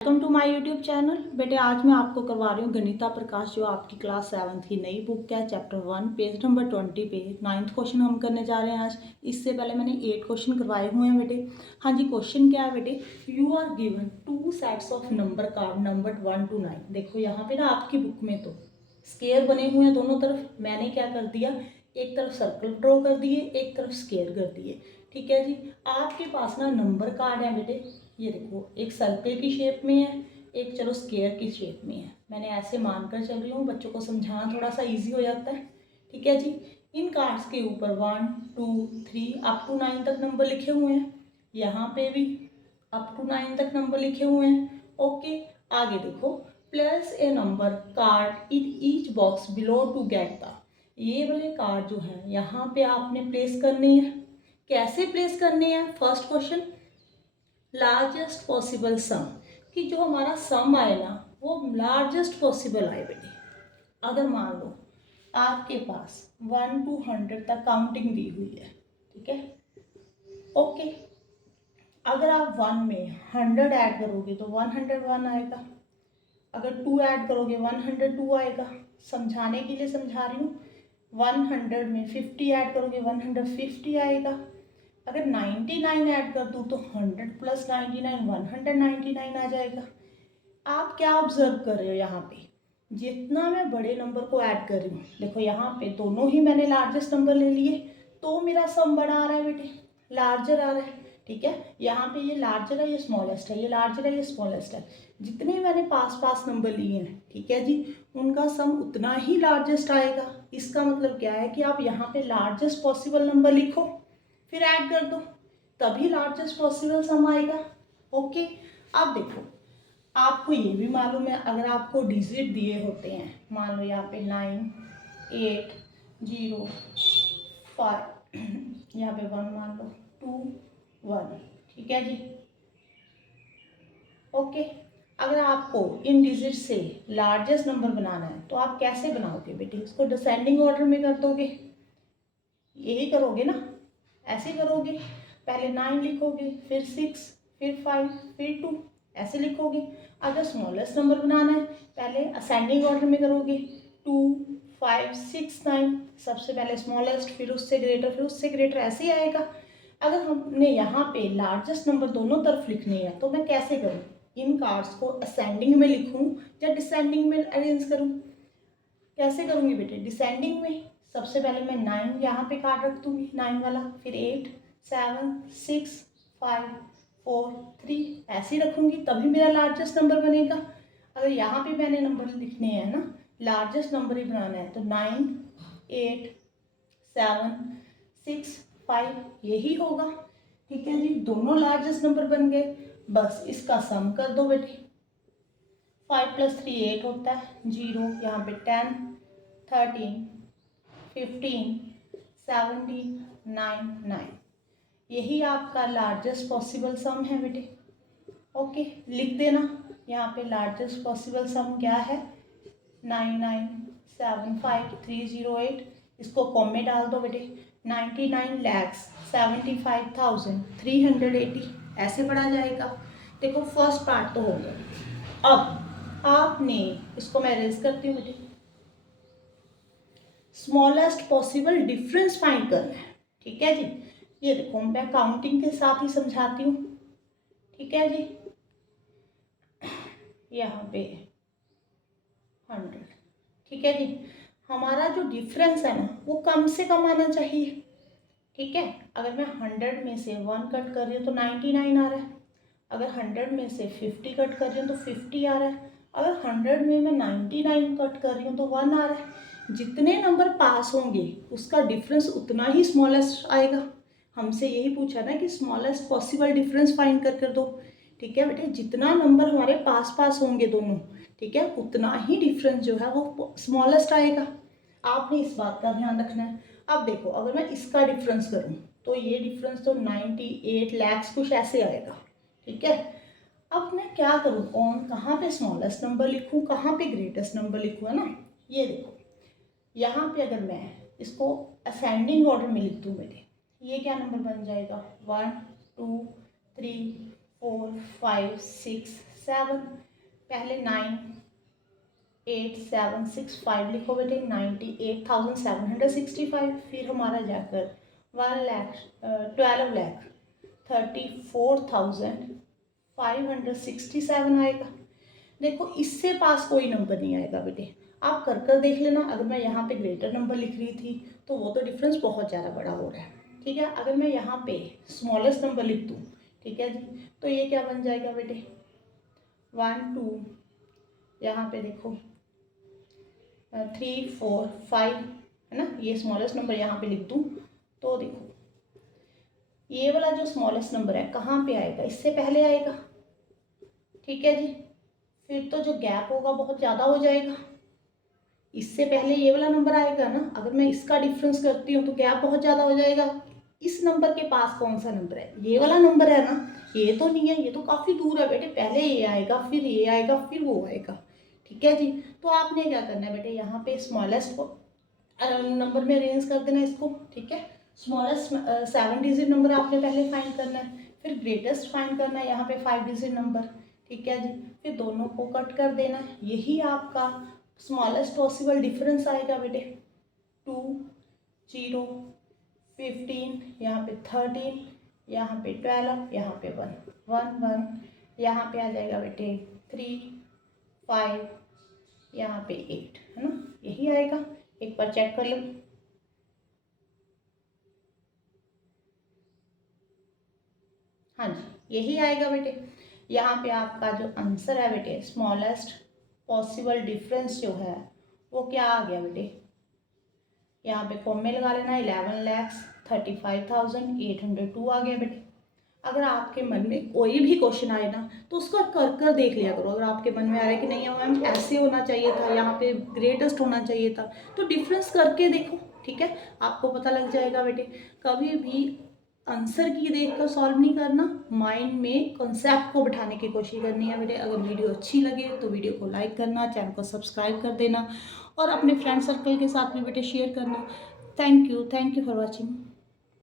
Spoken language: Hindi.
Welcome to my YouTube channel. बेटे आज मैं आपको करवा रही हूँ गणिता प्रकाश, जो आपकी क्लास 7th की नई बुक है। चैप्टर 1 पेज नंबर 20 पे 9th क्वेश्चन हम करने जा रहे हैं आज। इससे पहले मैंने 8 क्वेश्चन करवाए हुए हैं बेटे। हाँ जी, क्वेश्चन क्या है बेटे, you are given 2 sets of number card number 1 to 9। देखो यहाँ पे ना आपकी बुक में तो स्केयर बने हुए हैं दोनों तरफ। मैंने क्या कर दिया, एक तरफ सर्कल ड्रॉ कर दिए, एक तरफ स्केयर कर दिए। ठीक है जी। आपके पास ना नंबर कार्ड है बेटे, ये देखो एक सर्कल की शेप में है, एक चलो स्क्वायर की शेप में है। मैंने ऐसे मानकर चल रही हूँ, बच्चों को समझाना थोड़ा सा इजी हो जाता है। ठीक है जी। इन कार्ड्स के ऊपर 1 2 3 अप टू 9 तक नंबर लिखे हुए हैं। यहाँ पे भी अप टू 9 तक नंबर लिखे हुए हैं। ओके, आगे देखो, place a number card in each box below to get the. ये वाले कार्ड जो है यहाँ पे आपने प्लेस करने हैं। कैसे प्लेस करने हैं? फर्स्ट क्वेश्चन, लार्जेस्ट पॉसिबल सम, कि जो हमारा सम आए ना वो लार्जेस्ट पॉसिबल आए बेटे। अगर मान लो आपके पास 1 to 100 तक काउंटिंग दी हुई है, ठीक है, ओके, अगर आप 1 में 100 ऐड करोगे तो 101 आएगा। अगर 2 ऐड करोगे 102 आएगा। समझाने के लिए समझा रही हूँ। 100 में 50 ऐड करोगे 150 आएगा। अगर 99 ऐड कर दूँ तो 100 प्लस 99 199 आ जाएगा। आप क्या ऑब्जर्व कर रहे हो यहाँ पे, जितना मैं बड़े नंबर को ऐड कर रही हूँ, देखो यहाँ पे दोनों ही मैंने लार्जेस्ट नंबर ले लिए तो मेरा सम बड़ा आ रहा है बेटे, लार्जर आ रहा है। ठीक है, यहाँ पे ये लार्जर है, ये स्मॉलेस्ट है, ये लार्जर है, ये स्मॉलेस्ट है। जितने मैंने पास पास नंबर लिए हैं, ठीक है जी, उनका सम उतना ही लार्जेस्ट आएगा। इसका मतलब क्या है कि आप यहाँ पे लार्जेस्ट पॉसिबल नंबर लिखो, फिर ऐड कर दो, तभी लार्जेस्ट पॉसिबल सम आएगा। ओके, अब देखो, आपको ये भी मालूम है, अगर आपको डिजिट दिए होते हैं, मान लो यहाँ पे 9 8 0 5, यहाँ पे 1 मान लो, 2 1, ठीक है जी। ओके, अगर आपको इन डिजिट से लार्जेस्ट नंबर बनाना है तो आप कैसे बनाओगे बेटे? इसको डिसेंडिंग ऑर्डर में कर दोगे, यही करोगे ना, ऐसे करोगे। पहले 9 लिखोगे, फिर 6, फिर 5, फिर 2, ऐसे लिखोगे। अगर स्मॉलेस्ट नंबर बनाना है पहले असेंडिंग ऑर्डर में करोगे, 2 5 6 9, सबसे पहले स्मॉलेस्ट, फिर उससे ग्रेटर, फिर उससे ग्रेटर, ऐसे ही आएगा। अगर हमने यहाँ पे लार्जेस्ट नंबर दोनों तरफ लिखने हैं तो मैं कैसे करूँ? इन कार्ड्स को असेंडिंग में लिखूँ या डिसेंडिंग में अरेंज करूँ? कैसे करूँगी बेटे? डिसेंडिंग में सबसे पहले मैं 9 यहाँ पे कार्ड रख दूँगी, 9 वाला, फिर 8 7 6 5 4 3, ऐसे ही रखूँगी, तभी मेरा लार्जेस्ट नंबर बनेगा। अगर यहाँ पे मैंने नंबर लिखने हैं ना, लार्जेस्ट नंबर ही बनाना है, तो 9 8 7 6 5 यही होगा। ठीक है जी, दोनों लार्जेस्ट नंबर बन गए। बस इसका सम कर दो बेटे। 5 + 3 8 होता है, 0 यहाँ पे 10 13 15 17 9 9, यही आपका लार्जेस्ट पॉसिबल सम है बेटे। ओके, लिख देना यहाँ पे लार्जेस्ट पॉसिबल सम क्या है, 9975308। इसको कॉम में डाल दो बेटे, 99,75,380, ऐसे पढ़ा जाएगा। देखो फर्स्ट पार्ट तो हो गया। अब आपने इसको मैं अरेंज करती हूँ बेटे, स्मॉलेस्ट पॉसिबल डिफरेंस फाइंड करना है। ठीक है जी, ये देखो मैं काउंटिंग के साथ ही समझाती हूँ। ठीक है जी, यहाँ पे 100, ठीक है जी, हमारा जो डिफरेंस है ना वो कम से कम आना चाहिए। ठीक है, अगर मैं 100 में से 1 कट कर रही हूँ तो 99 आ रहा है। अगर 100 में से 50 कट कर रही हूँ तो 50 आ रहा है। अगर 100 में मैं 99 कट कर रही हूँ तो 1 आ रहा है। जितने नंबर पास होंगे उसका डिफरेंस उतना ही स्मॉलेस्ट आएगा। हमसे यही पूछा ना कि स्मॉलेस्ट पॉसिबल डिफरेंस फाइंड कर दो। ठीक है बेटे, जितना नंबर हमारे पास पास होंगे दोनों, ठीक है, उतना ही डिफरेंस जो है वो स्मॉलेस्ट आएगा। आपने इस बात का ध्यान रखना है। अब देखो, अगर मैं इसका डिफरेंस करूँ तो ये डिफरेंस तो 98 लाख कुछ ऐसे आएगा। ठीक है, अब मैं क्या करूँ, कहाँ पे स्मॉलेस्ट नंबर लिखूँ, कहाँ पे ग्रेटेस्ट नंबर लिखूँ, है ना। ये देखो यहाँ पे अगर मैं इसको असेंडिंग ऑर्डर में लिख दूँ बेटे, ये क्या नंबर बन जाएगा, 1 2 3 4 5 6 7, पहले 9 8 7 6 5 लिखो बेटे, 98,765। फिर हमारा जाकर 12,34,567 आएगा। देखो इससे पास कोई नंबर नहीं आएगा बेटे, आप कर देख लेना। अगर मैं यहाँ पे ग्रेटर नंबर लिख रही थी तो वो तो डिफरेंस बहुत ज़्यादा बड़ा हो रहा है, ठीक है। अगर मैं यहाँ पे स्मॉलेस्ट नंबर लिख दूँ, ठीक है जी, तो ये क्या बन जाएगा बेटे, 1 2, यहाँ पे देखो 3 4 5, है ना। ये स्मॉलेस्ट नंबर यहाँ पे लिख दूँ तो देखो ये वाला जो स्मॉलेस्ट नंबर है कहाँ पे आएगा, इससे पहले आएगा, ठीक है जी। फिर तो जो गैप होगा बहुत ज़्यादा हो जाएगा, इससे पहले ये वाला नंबर आएगा ना। अगर मैं इसका डिफरेंस करती हूँ तो गैप बहुत ज़्यादा हो जाएगा। इस नंबर के पास कौन सा नंबर है, ये वाला नंबर है ना, ये तो नहीं है, ये तो काफ़ी दूर है बेटे। पहले ये आएगा, फिर ये आएगा, फिर वो आएगा, ठीक है जी। तो आपने क्या करना है बेटे, यहाँ पे स्मॉलेस्ट को नंबर में अरेंज कर देना इसको, ठीक है। स्मॉलेस्ट 7 डिजिट नंबर आपने पहले फाइंड करना है, फिर ग्रेटेस्ट फाइंड करना है यहाँ पे 5 डिजिट नंबर, ठीक है जी। फिर दोनों को कट कर देना है, यही आपका स्मॉलेस्ट पॉसिबल डिफरेंस आएगा बेटे। 2 0 15, यहाँ पे 13, यहाँ पे 12, यहाँ पे 1 1 1, यहाँ पे आ जाएगा बेटे 3 5, यहाँ पे 8, है ना। यही आएगा, एक बार चेक कर लो। हाँ जी, यही आएगा बेटे। यहाँ पे आपका जो आंसर है बेटे, स्मॉलेस्ट पॉसिबल डिफरेंस जो है वो क्या आ गया बेटे, यहाँ पे फॉर्म में लगा लेना, 11,35,802 आ गया बेटे। अगर आपके मन में कोई भी क्वेश्चन आए ना तो उसको कर देख लिया करो। अगर आपके मन में आ रहा है कि नहीं मैम ऐसे होना चाहिए था, यहाँ पे ग्रेटेस्ट होना चाहिए था, तो डिफरेंस करके देखो, ठीक है, आपको पता लग जाएगा बेटे। कभी भी आंसर की देख कर सॉल्व नहीं करना, माइंड में कॉन्सेप्ट को बिठाने की कोशिश करनी है बेटे। अगर वीडियो अच्छी लगे तो वीडियो को लाइक करना, चैनल को सब्सक्राइब कर देना और अपने फ्रेंड सर्कल के साथ भी बेटे शेयर करना। Thank you for watching.